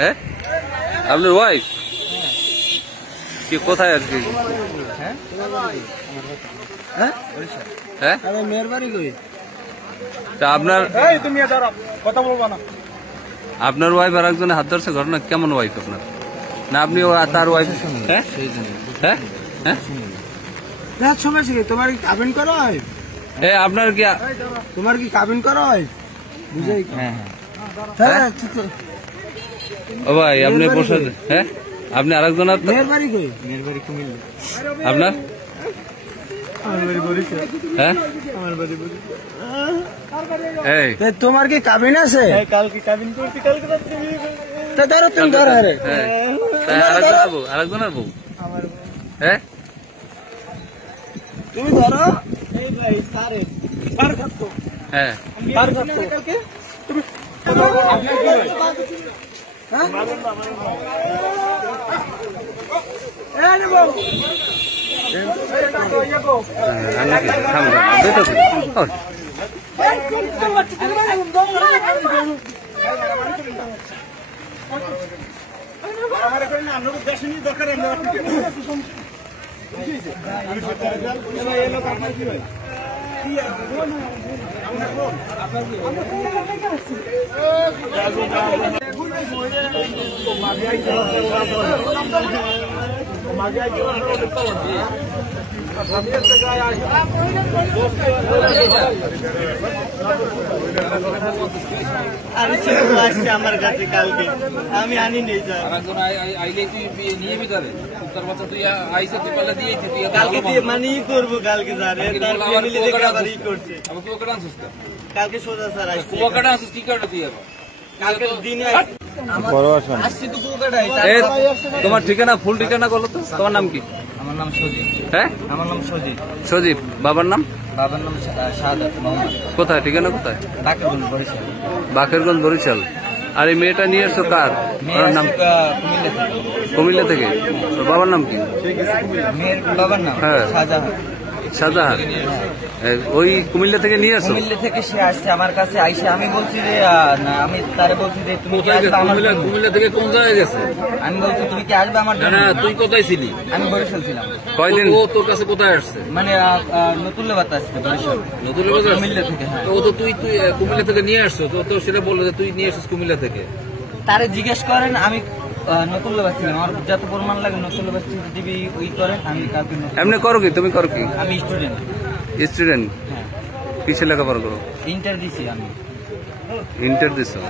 হ্যাঁ আপনার ওয়াইফ কি কোথায় আর কি? হ্যাঁ মেয়ের বাড়ি কই? তা আপনার কথা বলবা না। আপনার ওয়াইফ আর একজনের হাত ধরছে ঘটনা কেমন ওয়াইফ আপনার? না আপনি তার ওয়াইফ? হ্যাঁ হ্যাঁ হ্যাঁ না সমস্যা কি? তোমার কি কাবিন করা হয়? আপনার কি তোমার কি কাবিন করা হয়? বুঝাই। হ্যাঁ হ্যাঁ ও ভাই আপনি বসে হ্যাঁ আপনি আরেকজন মেয়ের বাড়ি কই? মেয়ের বাড়ি কুমিল্লা। আপনার? আমার বাড়ি বরিশাল। হ্যাঁ আমার বাড়ি বরিশাল। এই তোমার কি কাবিন আছে? কালকে কাবিন করতে, কালকে রাতে বিয়ে করতে। তা ধরো তুমি ধরো। আরেকজনের বউ হ্যাঁ তুমি ধরো। এই ভাই সারে পার করতো। হ্যাঁ পার করতো কালকে তুমি আপনার কি হয়? হ্যাঁ এই নে বউ আমার কাছে কালকে আমি আনি নেই কালকে দিয়ে মানে করবো কালকে কালকে সোজা স্যার কি কাটে তুই কালকে দিনে তোমার ঠিকানা ফুল ঠিকানা বলো তো। তোমার নাম কি? আমার নাম সজিব। হ্যাঁ আমার নাম সজিব। সজীব। বাবার নাম? বাবার নাম শাহাদাত মোহাম্মদ। কোথায় ঠিকানা কোথায়? বাকেরগঞ্জ বরিশাল। বাকেরগঞ্জ বরিশাল। আর এই মেয়েটা নিয়ে এসছো কার? ওনার নাম? কুমিল্লা থেকে। বাবার নাম কি? মেয়ের বাবার নাম শাহজাহান। শাহজাহান। ওই কুমিল্লা থেকে নিয়ে আসো? কুমিল্লা থেকে সে আসছে আমার কাছে আইসে। আমি বলছি যে আমি তারে বলছি যে তুমি কুমিল্লা থেকে কোন জায়গায় গেছে? আমি বলছি তুমি কি আসবে আমার জন্য? তুই কোথায় ছিলি? আমি বরিশাল ছিলাম। কয়দিন? ও তোর কাছে কোথায় আসছে? মানে নতুল্লাবাদ আসছে বরিশাল। নতুল্লাবাদ কুমিল্লা থেকে। ও তো তুই কুমিল্লা থেকে নিয়ে আসছো তো সেটা বললো যে তুই নিয়ে আসছিস কুমিল্লা থেকে। তারে জিজ্ঞেস করেন আমি নতুল্লাবাদ ছিলাম। আমার যত প্রমাণ লাগে নতুল্লাবাদ দিবি ওই করেন। আমি কালকে এমনি করো কি? তুমি করো কি? আমি স্টুডেন্ট। স্টুডেন্ট? হ্যাঁ। কিসে লেখাপড়া করো? ইন্টার দিছি আমি। ইন্টার দিছো?